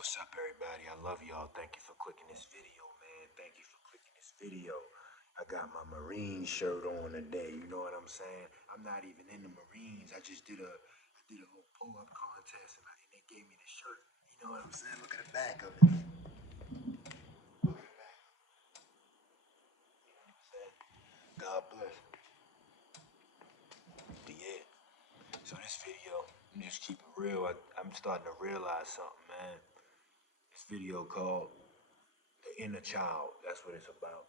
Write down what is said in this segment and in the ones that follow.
What's up, everybody? I love y'all. Thank you for clicking this video, man. Thank you for clicking this video. I got my Marine shirt on today. You know what I'm saying? I'm not even in the Marines. I did a little pull-up contest, and they gave me the shirt. You know what I'm saying? Look at the back of it. Look at the back. You know what I'm saying? God bless. But yeah. So this video, I'm just keep it real. I'm starting to realize something, man. This video called The Inner Child. That's what it's about.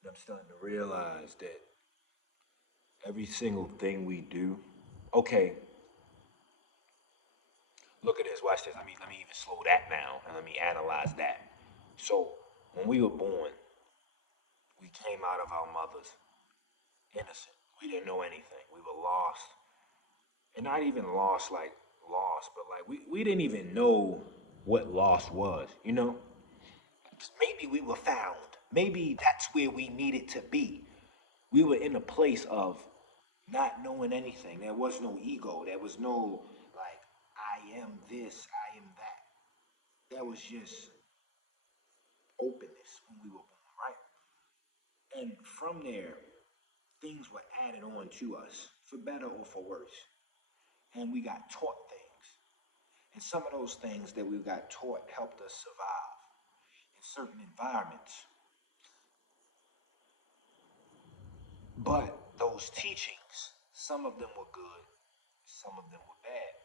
And I'm starting to realize that every single thing we do. Okay, look at this. Watch this. Let me even slow that down and let me analyze that. So when we were born, we came out of our mothers innocent. We didn't know anything. We were lost, and not even lost like lost, but like we didn't even know what lost was. You know, maybe we were found. Maybe that's where we needed to be. We were in a place of not knowing anything. There was no ego. There was no like, I am this, I am that. There was just openness when we were born, right? And from there, things were added on to us, for better or for worse. And we got taught things. And some of those things that we got taught helped us survive in certain environments. But those teachings, some of them were good, some of them were bad.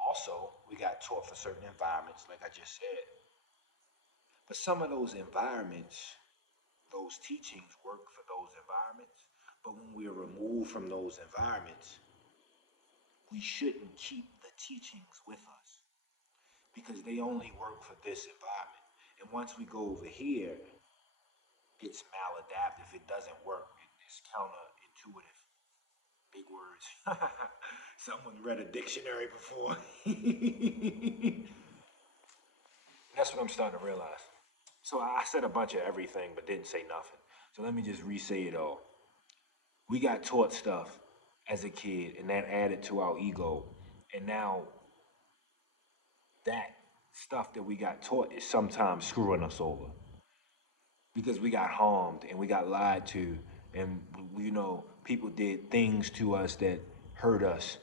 Also, we got taught for certain environments, like I just said. But some of those environments, those teachings work for those environments. But when we're removed from those environments, we shouldn't keep the teachings with us because they only work for this environment. And once we go over here, it's maladaptive. It doesn't work. It's counterintuitive. Big words. Someone read a dictionary before. That's what I'm starting to realize. So I said a bunch of everything, but didn't say nothing. So let me just re-say it all. We got taught stuff as a kid, and that added to our ego. And now that stuff that we got taught is sometimes screwing us over because we got harmed and we got lied to, and people did things to us that hurt us,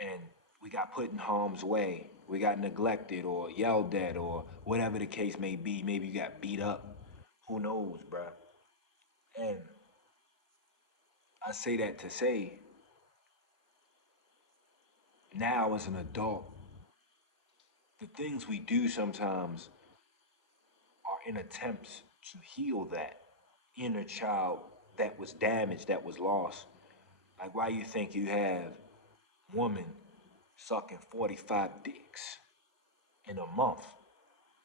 and we got put in harm's way. We got neglected or yelled at or whatever the case may be. Maybe you got beat up. Who knows, bruh? And I say that to say, now as an adult, the things we do sometimes are in attempts to heal that inner child that was damaged, that was lost. Like, why you think you have woman sucking 45 dicks in a month?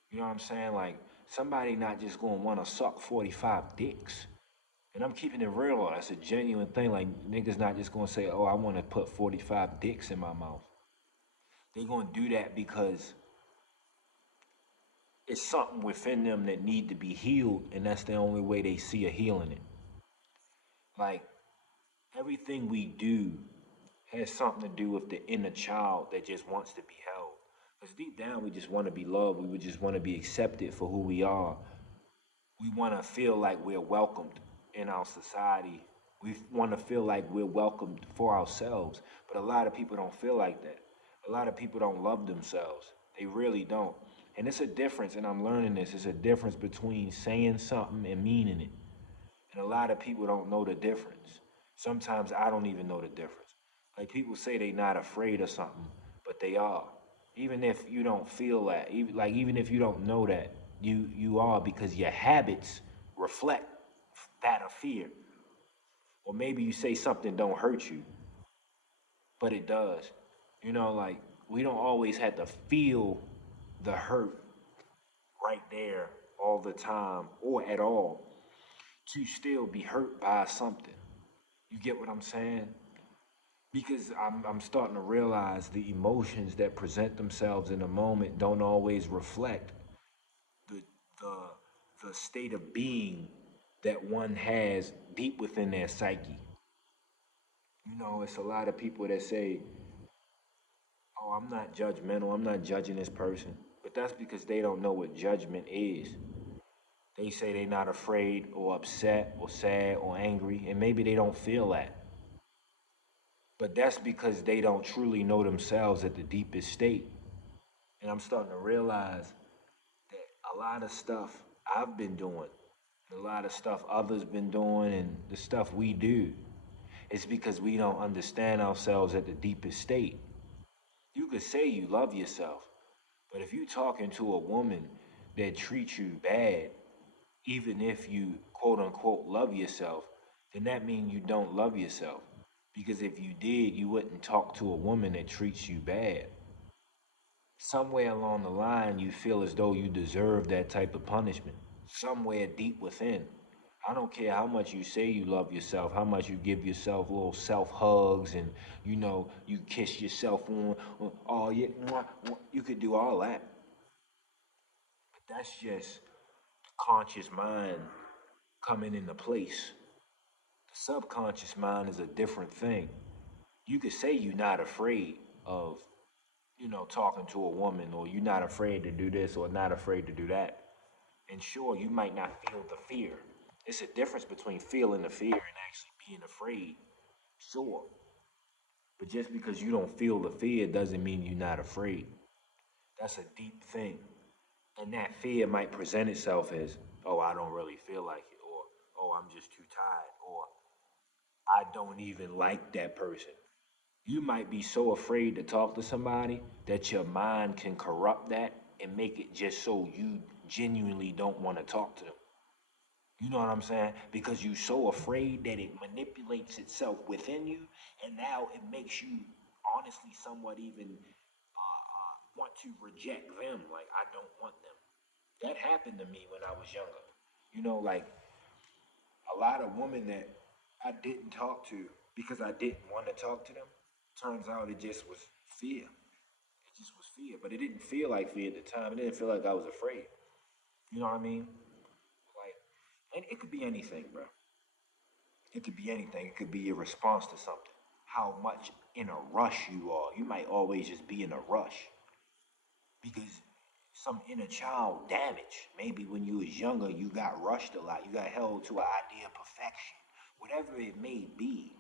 You know what I'm saying? Like, somebody not just gonna wanna suck 45 dicks. And I'm keeping it real. That's a genuine thing. Like, niggas not just gonna say, oh, I wanna put 45 dicks in my mouth. They gonna do that because it's something within them that need to be healed, and that's the only way they see a healing it. Like, everything we do has something to do with the inner child that just wants to be held. Because deep down, we just want to be loved. We would just want to be accepted for who we are. We want to feel like we're welcomed in our society. We want to feel like we're welcomed for ourselves. But a lot of people don't feel like that. A lot of people don't love themselves. They really don't. And it's a difference, and I'm learning this. It's a difference between saying something and meaning it. And a lot of people don't know the difference. Sometimes I don't even know the difference. Like, people say they not afraid of something, but they are. Even if you don't feel that, even if you don't know that, you are, because your habits reflect that of fear. Or maybe you say something don't hurt you, but it does. Like, we don't always have to feel the hurt right there all the time or at all to still be hurt by something. You get what I'm saying? Because I'm starting to realize the emotions that present themselves in a moment don't always reflect the the state of being that one has deep within their psyche. It's a lot of people that say, "Oh, I'm not judgmental. I'm not judging this person." But that's because they don't know what judgment is. They say they're not afraid or upset or sad or angry, and maybe they don't feel that. But that's because they don't truly know themselves at the deepest state. And I'm starting to realize that a lot of stuff I've been doing, a lot of stuff others been doing, and the stuff we do, it's because we don't understand ourselves at the deepest state. You could say you love yourself, but if you talking to a woman that treats you bad, even if you quote unquote love yourself, then that means you don't love yourself. Because if you did, you wouldn't talk to a woman that treats you bad. Somewhere along the line, you feel as though you deserve that type of punishment. Somewhere deep within. I don't care how much you say you love yourself, how much you give yourself little self hugs and you kiss yourself on oh yeah, you could do all that. But that's just the conscious mind coming into place. The subconscious mind is a different thing. You could say you're not afraid of, talking to a woman, or you're not afraid to do this or not afraid to do that. And sure, you might not feel the fear. It's a difference between feeling the fear and actually being afraid. Sure. But just because you don't feel the fear doesn't mean you're not afraid. That's a deep thing. And that fear might present itself as, oh, I don't really feel like it, or oh, I'm just too tired, or I don't even like that person. You might be so afraid to talk to somebody that your mind can corrupt that and make it just so you genuinely don't want to talk to them. You know what I'm saying? Because you're so afraid that it manipulates itself within you, and now it makes you honestly somewhat even want to reject them. Like, I don't want them. That happened to me when I was younger. Like a lot of women that I didn't talk to because I didn't want to talk to them. Turns out it just was fear. It just was fear, but it didn't feel like fear at the time. It didn't feel like I was afraid. You know what I mean? Like, and it could be anything, bro. It could be anything. It could be your response to something. How much in a rush you are. You might always just be in a rush because some inner child damage. Maybe when you was younger, you got rushed a lot. You got held to an idea of perfection. Whatever it may be,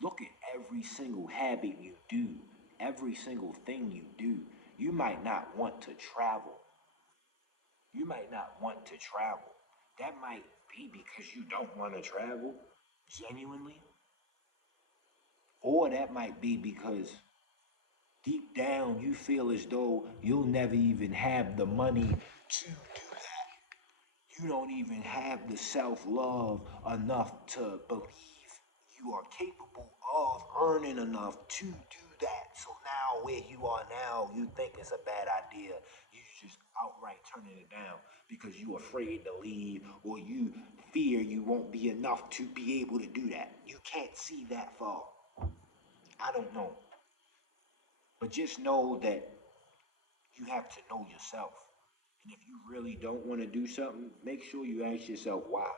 look at every single habit you do, every single thing you do. You might not want to travel. You might not want to travel. That might be because you don't want to travel genuinely, or that might be because deep down you feel as though you'll never even have the money to do that. You don't even have the self love enough to believe you are capable of earning enough to do that. So now, where you are now, you think it's a bad idea. You just outright turning it down because you're afraid to leave, or you fear you won't be enough to be able to do that. You can't see that far. I don't know. But just know that you have to know yourself. And if you really don't want to do something, make sure you ask yourself why.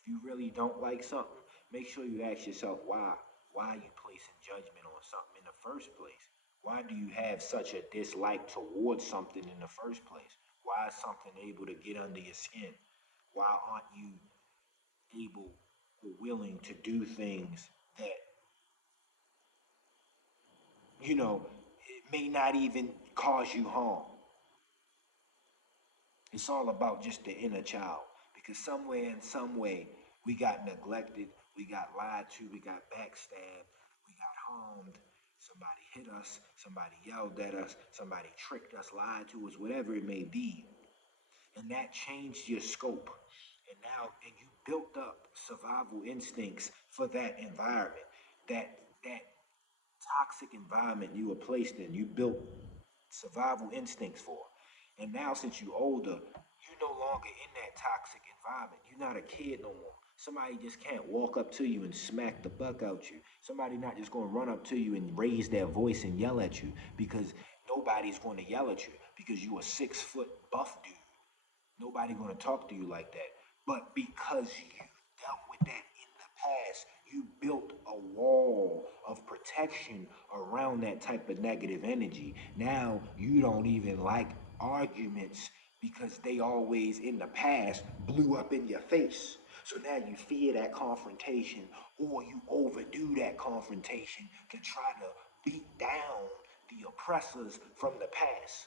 If you really don't like something, make sure you ask yourself why. Why are you placing judgment on something in the first place? Why do you have such a dislike towards something in the first place? Why is something able to get under your skin? Why aren't you able or willing to do things that, it may not even cause you harm? It's all about just the inner child. Because somewhere in some way, we got neglected, we got lied to, we got backstabbed, we got harmed. Somebody hit us, somebody yelled at us, somebody tricked us, lied to us, whatever it may be. And that changed your scope. And you built up survival instincts for that environment. That toxic environment you were placed in, you built survival instincts for. And now, since you're older, you're no longer in that toxic environment. You're not a kid no more. Somebody just can't walk up to you and smack the buck out you. Somebody not just going to run up to you and raise their voice and yell at you because nobody's going to yell at you because you're a 6 foot buff dude. Nobody going to talk to you like that. But because you dealt with that in the past, you built a wall of protection around that type of negative energy. Now you don't even like arguments because they always in the past blew up in your face. So now you fear that confrontation, or you overdo that confrontation to try to beat down the oppressors from the past.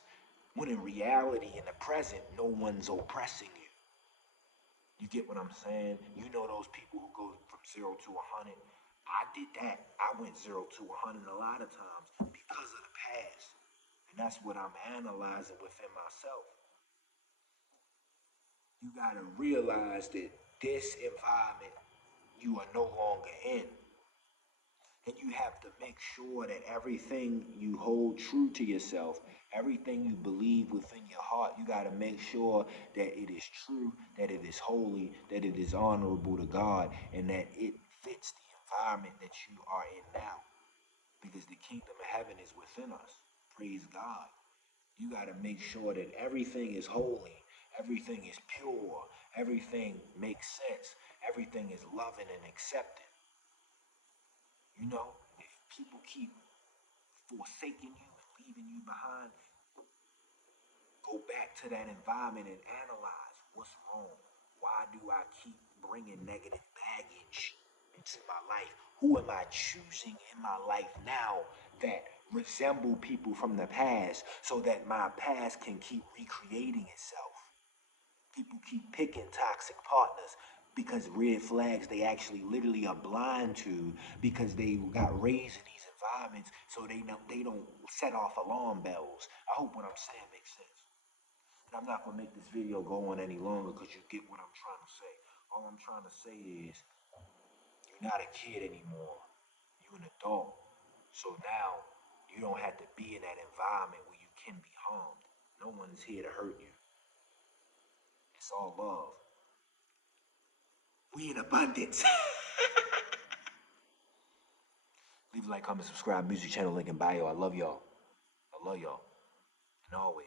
When in reality, in the present, no one's oppressing you. You get what I'm saying? You know those people who go from 0 to 100. I did that. I went 0 to 100 a lot of times because of the past. And that's what I'm analyzing within myself. You got to realize that this environment you are no longer in. And you have to make sure that everything you hold true to yourself, everything you believe within your heart, you got to make sure that it is true, that it is holy, that it is honorable to God, and that it fits the environment that you are in now. Because the kingdom of heaven is within us. Praise God. You got to make sure that everything is holy, everything is pure, everything makes sense, everything is loving and accepting. You know, if people keep forsaking you and leaving you behind, go back to that environment and analyze what's wrong. Why do I keep bringing negative baggage into my life? Who am I choosing in my life now that resemble people from the past so that my past can keep recreating itself? People keep picking toxic partners because red flags they actually literally are blind to because they got raised in these environments so they don't set off alarm bells. I hope what I'm saying makes sense. And I'm not gonna make this video go on any longer because you get what I'm trying to say. All I'm trying to say is you're not a kid anymore. You're an adult. So now you don't have to be in that environment where you can be harmed. No one's here to hurt you. It's all love. We in abundance. Leave a like, comment, subscribe, music channel link in bio. I love y'all. I love y'all. And always.